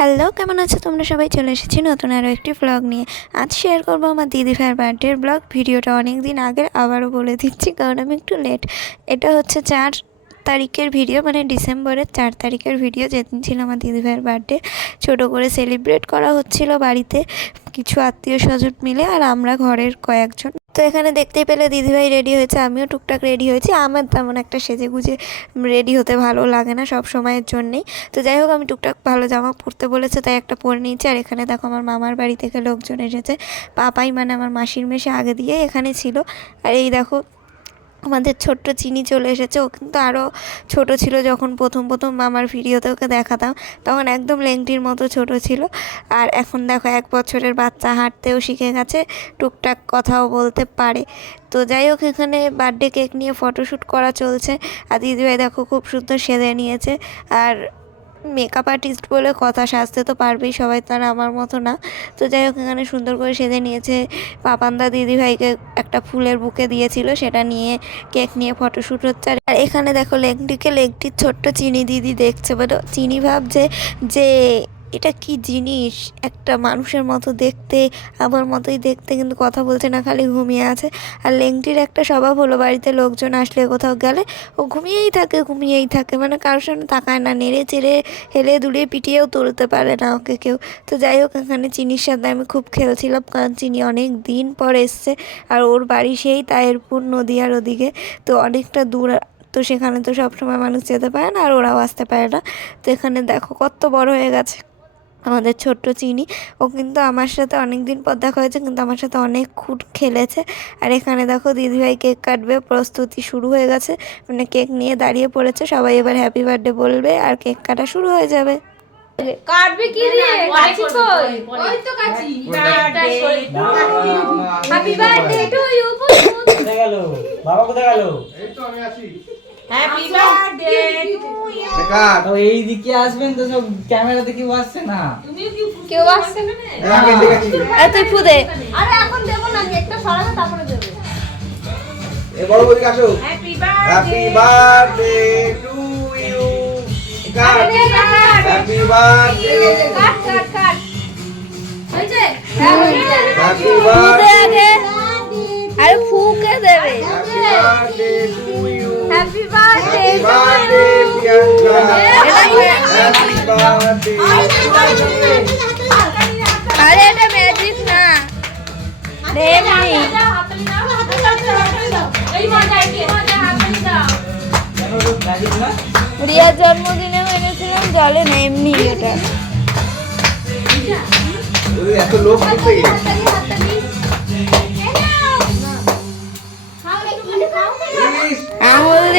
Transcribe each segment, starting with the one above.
Hello, কেমন আছো? তোমরা সবাই চলে এসেছি নতুন আরও একটি ব্লগ নিয়ে। আজ শেয়ার করব আমার দিদি ভাইয়ের বার্থডের ব্লগ ভিডিওটা অনেক দিন আগের, আবারও বলে দিচ্ছি, কারণ আমি একটু লেট এটা হচ্ছে চার তারিখের ভিডিও মানে ডিসেম্বরের চার তারিখের ভিডিও যেদিন ছিল আমার দিদি ভাইয়ের বার্থডে ছোটো করে সেলিব্রেট করা হচ্ছিল বাড়িতে। কিছু আত্মীয় স্বজন মিলে, আর আমরা ঘরের কয়েকজন তো এখানে দেখতেই পেলে দিদিভাই রেডি হয়েছে, আমিও টুকটাক রেডি হয়েছি। আমার তেমন একটা সেজে গুজে রেডি হতে ভালো লাগে না সব সময়ের জন্যেই। তো যাই হোক, আমি টুকটাক ভালো জামা পরতে বলেছে, তাই একটা পরে নিয়েছি। আর এখানে দেখো আমার মামার বাড়ি থেকে লোকজন এসেছে। পাপাই মানে আমার মাসির মেশে আগে দিয়ে এখানে ছিল। আর এই দেখো আমাদের ছোট্ট চিনি চলে এসেছে। ও কিন্তু আরও ছোট ছিল যখন প্রথম প্রথম মামার ভিডিওতে ওকে দেখাতাম। তখন একদম লেংটির মতো ছোট ছিল। আর এখন দেখো এক বছরের বাচ্চা হাঁটতেও শিখে গেছে, টুকটাক কথাও বলতে পারে। তো যাই হোক, এখানে বার্থডে কেক নিয়ে ফটোশ্যুট করা চলছে। আর দিদিভাই দেখো খুব সুন্দর সেজে নিয়েছে। আর মেকআপ আর্টিস্ট বলে কথা সাজতে তো পারবেই, সবাই তারা আমার মতো না। তো যাই হোক, এখানে সুন্দর করে সেজে নিয়েছে পাপান্দা দিদিভাইকে একটা ফুলের বুকে দিয়েছিল, সেটা নিয়ে কেক নিয়ে ফটোশ্যুট হচ্ছে। আর এখানে দেখো লেগটিকে লেগটির ছোট্ট চিনি দিদি দেখছে বলে চিনি ভাবছে যে এটা কি জিনিস? একটা মানুষের মতো দেখতে, আমার মতোই দেখতে কিন্তু কথা বলছে না, খালি ঘুমিয়ে আছে। আর লেংটির একটা স্বভাব হলো, বাড়িতে লোকজন আসলে কোথাও গেলে ও ঘুমিয়েই থাকে ঘুমিয়েই থাকে। মানে কারোর সামনে তাকায় না, নেড়ে চেড়ে হেলে দুলিয়ে পিটিয়েও তুলতে পারে না ওকে কেউ। তো যাই হোক, এখানে চিনির সাথে আমি খুব খেলছিলাম, কারণ চিনি অনেক দিন পর এসছে। আর ওর বাড়ি সেই তায়েরপুর নদীয়ার ওদিকে। তো অনেকটা দূর, তো সেখানে তো সবসময় মানুষ যেতে পারে না, আর ওরাও আসতে পারে না। তো এখানে দেখো, কত বড় হয়ে গেছে। আমাদের ছোট্ট চিনি ও কিন্তু আমার সাথে অনেক দিন পর দেখা হয়েছে কিন্তু আমার সাথে অনেক খুট খেলেছে আর এখানে দেখো দিদিভাই কেক কাটবে প্রস্তুতি শুরু হয়ে গেছে মানে কেক নিয়ে দাঁড়িয়ে পড়েছে সবাই এবার হ্যাপি বার্থডে বলবে আর কেক কাটা শুরু হয়ে যাবে কাটবে কি দিয়ে কাছি কই ওই তো কাছি হ্যাপি বার্থডে টু ইউ বাবা কোথায় গেল এই তো আমি আছি হ্যাপি বার্থডে টু ইউ দেখা তো এই দিকে আসবেন তো সব ক্যামেরাতে কেউ আসছে না। কেউ আসছে না? আমি দেখেছি। আর তুই ফুদে। আরে এখন দেবো না একটা সরাবে তারপরে দেবে। এ বড় বড়ি আসো। Happy happy birthday to you cut happy birthday cut cut cut হয়েছে? Happy birthday happy birthday Priyanka happy birthday আরে এটা ম্যাজিক না এমনি এই মজা এই মজা হাততালি দাও কেন ওটা ম্যাজিক না রিয়ার জন্মদিনে এনেছিলাম জলে না এমনি এটা এত লোক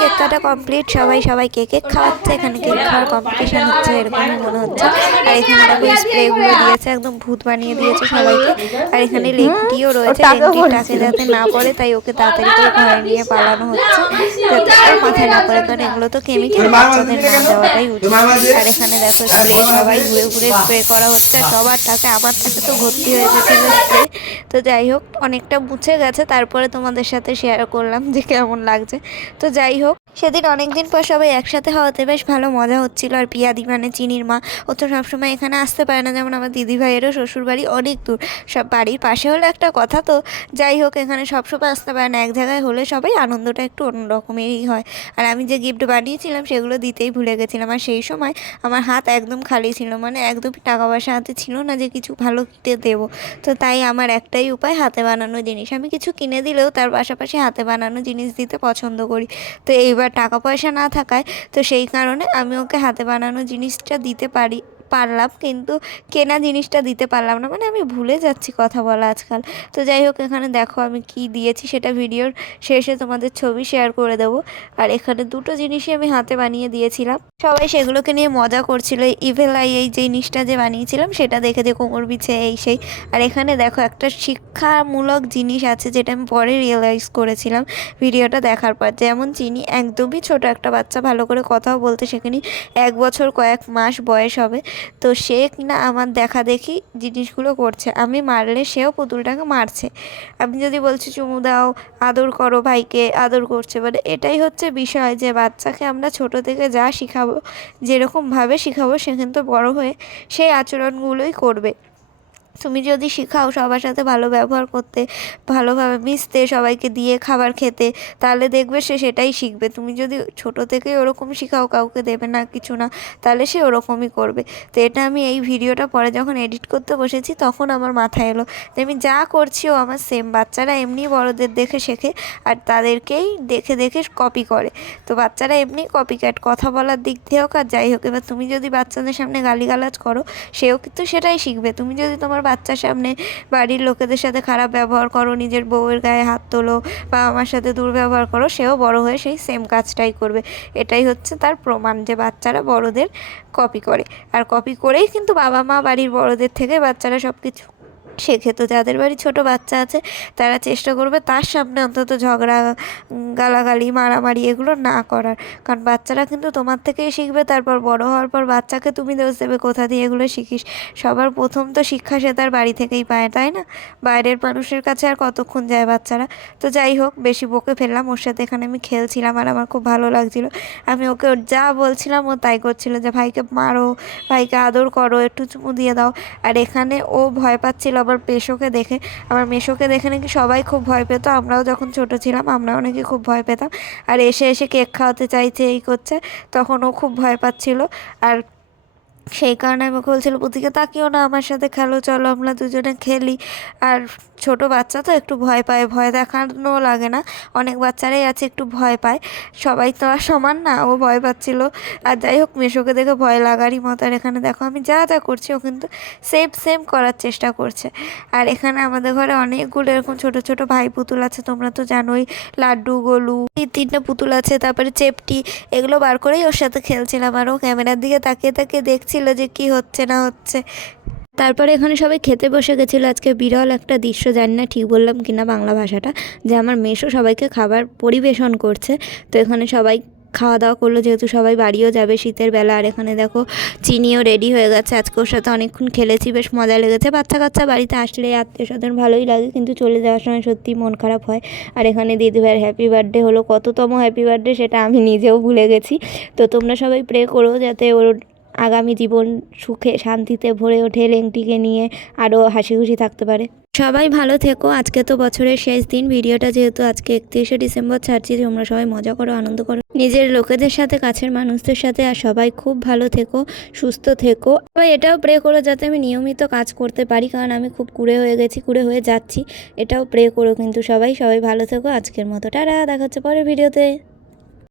কেক কাটা কমপ্লিট সবাই সবাইকে কেক খাওয়াচ্ছে এখানে কেক খাওয়ার কম্পিটিশন হচ্ছে এরকমই মনে হচ্ছে। আর এখানে দেখো স্প্রেগুলো দিয়েছে একদম ভূত বানিয়ে দিয়েছে সবাইকে। আর এখানে রয়েছে যাতে না পড়ে তাই ওকে তাড়াতাড়ি করে ঘরে নিয়ে পালানো হচ্ছে যাতে মাথায় না পড়ে। কারণ এগুলো তো কেমিক্যাল বাচ্চাদের না দেওয়াটাই উচিত। আর এখানে দেখো স্প্রে সবাই ঘুরে ঘুরে স্প্রে করা হচ্ছে সবার টাকে আমার টাকে তো ভর্তি হয়ে স্প্রে তো যাই হোক অনেকটা মুছে গেছে তারপরে তোমাদের সাথে শেয়ার করলাম যে কেমন লাগছে। তো যাই হোক সেদিন অনেক দিন পর সবাই একসাথে হওয়াতে বেশ ভালো মজা হচ্ছিল। আর পিয়াদি মানে চিনির মা, ও তো সবসময় এখানে আসতে পারে না। যেমন আমার দিদি ভাইয়েরও শ্বশুর বাড়ি অনেক দূর। সব বাড়ির পাশে হলে একটা কথা তো, যাই হোক, এখানে সবসময় আসতে পারে না। এক জায়গায় হলে সবাই আনন্দটা একটু অন্যরকমেরই হয়। আর আমি যে গিফট বানিয়েছিলাম, সেগুলো দিতেই ভুলে গেছিলাম। আর সেই সময় আমার হাত একদম খালি ছিল। মানে একদম টাকা পয়সা হাতে ছিল না যে কিছু ভালো কিনতে দেবো। তো তাই আমার একটাই উপায়, হাতে বানানো জিনিস। আমি কিছু কিনে দিলেও তার পাশাপাশি হাতে বানানো জিনিস দিতে পছন্দ করি। তো এইবার টাকা পয়সা না থাকায় তো সেই কারণে আমি ওকে হাতে বানানো জিনিসটা দিতে পারি। পারলাম, কিন্তু কেনা জিনিসটা দিতে পারলাম না। মানে আমি ভুলে যাচ্ছি কথা বলা আজকাল। তো যাই হোক, এখানে দেখো আমি কি দিয়েছি, সেটা ভিডিওর শেষে তোমাদের ছবি শেয়ার করে দেবো। আর এখানে দুটো জিনিসই আমি হাতে বানিয়ে দিয়েছিলাম। সবাই সেগুলোকে নিয়ে মজা করছিল। ইভেল আই এই জিনিসটা যে বানিয়েছিলাম, সেটা দেখে যে কোমর বিছে, এই সেই। আর এখানে দেখো একটা শিক্ষামূলক জিনিস আছে, যেটা আমি পরে রিয়েলাইজ করেছিলাম ভিডিওটা দেখার পর। যেমন চিনি, একদমই ছোট একটা বাচ্চা, ভালো করে কথাও বলতে শেখেনি। এক বছর কয়েক মাস বয়স হবে। তো সে কিনা আমার দেখা দেখি জিনিসগুলো করছে। আমি মারলে সেও পুতুলটাকে মারছে। আমি যদি বলছি, চুমু দাও, আদর করো ভাইকে, আদর করছে। মানে এটাই হচ্ছে বিষয় যে বাচ্চাকে আমরা ছোট থেকে যা শেখাবো, যেরকমভাবে শেখাবো, সে কিন্তু বড়ো হয়ে সেই আচরণগুলোই করবে। তুমি যদি শেখাও সবার সাথে ভালো ব্যবহার করতে, ভালোভাবে মিশতে, সবাইকে দিয়ে খাবার খেতে, তাহলে দেখবে সে সেটাই শিখবে। তুমি যদি ছোট থেকেই ওরকম শেখাও, কাউকে দেবে না কিছু না, তাহলে সে ওরকমই করবে। তো এটা আমি এই ভিডিওটা পরে যখন এডিট করতে বসেছি, তখন আমার মাথায় এলো যে আমি যা করছি, ও আমার সেম বাচ্চারা এমনি বড়দের দেখে শেখে আর তাদেরকেই দেখে দেখে কপি করে। তো বাচ্চারা এমনি কপি ক্যাট কথা বলার দিক দিয়ে হোক আর যাই হোক, এবার তুমি যদি বাচ্চাদের সামনে গালিগালাজ করো, সেও কিন্তু সেটাই শিখবে। তুমি যদি তোমার বাচ্চার সামনে বাড়ির লোকেদের সাথে খারাপ ব্যবহার করো, নিজের বউয়ের গায়ে হাত তোলো বা আমার সাথে দুর্ব্যবহার করো, সেও বড় হয়ে সেই সেম কাজটাই করবে। এটাই হচ্ছে তার প্রমাণ যে বাচ্চারা বড়দের কপি করে। আর কপি করেই কিন্তু বাবা মা বাড়ির বড়দের থেকে বাচ্চারা সব কিছু তো যাদের বাড়ি ছোট বাচ্চা আছে, তারা চেষ্টা করবে তার সামনে অন্তত ঝগড়া গালাগালি, মারামারি এগুলো না করার। কারণ বাচ্চারা কিন্তু তোমার থেকেই শিখবে, তারপর বড় হওয়ার পর বাচ্চাকে তুমি দোষ দেবে, কোথা দিয়ে এগুলো শিখিস? সবার প্রথম তো শিক্ষা সে তার বাড়ি থেকেই পায়, তাই না? বাইরের মানুষের কাছে আর কতক্ষণ যায় বাচ্চারা? তো যাই হোক, বেশি বকে ফেললাম, ওর সাথে এখানে আমি খেলছিলাম আর আমার খুব ভালো লাগছিল। আমি ওকে যা বলছিলাম ও তাই করছিল যে, ভাইকে মারো, ভাইকে আদর করো, একটু চুমু দিয়ে দাও। আর এখানে ও ভয় পাচ্ছিল আবার পেশোকে দেখে, আবার মেশোকে দেখে নাকি সবাই খুব ভয় পেত। আমরাও যখন ছোট ছিলাম, আমরাও নাকি খুব ভয় পেতাম। আর এসে এসে কেক খাওয়াতে চাইছে, এই করছে, তখন ও খুব ভয় পাচ্ছিল। আর সেই কারণে আমি বলছিলাম, ওদিকে তাকিও না, আমার সাথে খেলো, চলো আমরা দুজনে খেলি। আর ছোট বাচ্চা তো একটু ভয় পায়, ভয় দেখানো লাগে না। অনেক বাচ্চারাই আছে, একটু ভয় পায়। সবাই তো আর সমান না, ও ভয় পাচ্ছিল। আর যাই হোক, মেশোকে দেখে ভয় লাগারই মতো। আর এখানে দেখো, আমি যা যা করছি, ও কিন্তু সেম সেম করার চেষ্টা করছে। আর এখানে আমাদের ঘরে অনেকগুলো এরকম ছোট ছোট ভাই পুতুল আছে, তোমরা তো জানোই। লাড্ডু, গোলু এই তিনটে পুতুল আছে, তারপরে চেপটি, এগুলো বার করেই ওর সাথে খেলছিলাম। আর ও ক্যামেরার দিকে তাকিয়ে তাকিয়ে দেখছিল যে কি হচ্ছে না হচ্ছে। তারপরে এখানে সবাই খেতে বসে গেছিল। আজকে বিরল একটা দৃশ্য, জানি না ঠিক বললাম কিনা বাংলা ভাষাটা, যে আমার মেশো সবাইকে খাবার পরিবেশন করছে। তো এখানে সবাই খাওয়া দাওয়া করল, যেহেতু সবাই বাড়িও যাবে শীতের বেলা। আর এখানে দেখো চিনিও রেডি হয়ে গেছে। আজকে ওর সাথে অনেকক্ষণ খেলেছি, বেশ মজা লেগেছে। বাচ্চা কাচ্চা বাড়িতে আসলে আত্মীয় স্বজন ভালোই লাগে, কিন্তু চলে যাওয়ার সময় সত্যি মন খারাপ হয়। আর এখানে দিদিভাইয়ের হ্যাপি বার্থডে হলো। কততম হ্যাপি বার্থডে সেটা আমি নিজেও ভুলে গেছি। তো তোমরা সবাই প্রে করো যাতে ওর আগামী জীবন সুখে শান্তিতে ভরে ওঠে লেংটিকে নিয়ে, আরও হাসি খুশি থাকতে পারে। সবাই ভালো থেকো। আজকে তো বছরের শেষ দিন। ভিডিওটা যেহেতু আজকে একত্রিশে ডিসেম্বর ছাড়ছি, তোমরা সবাই মজা করো, আনন্দ করো। নিজের লোকেদের সাথে, কাছের মানুষদের সাথে, আর সবাই খুব ভালো থেকো, সুস্থ থেকো। সবাই এটাও প্রে করো যাতে আমি নিয়মিত কাজ করতে পারি, কারণ আমি খুব কুড়ে হয়ে গেছি, কুড়ে হয়ে যাচ্ছি। এটাও প্রে করো কিন্তু সবাই সবাই ভালো থেকো। আজকের মতো টাটা। দেখা হচ্ছে পরের ভিডিওতে।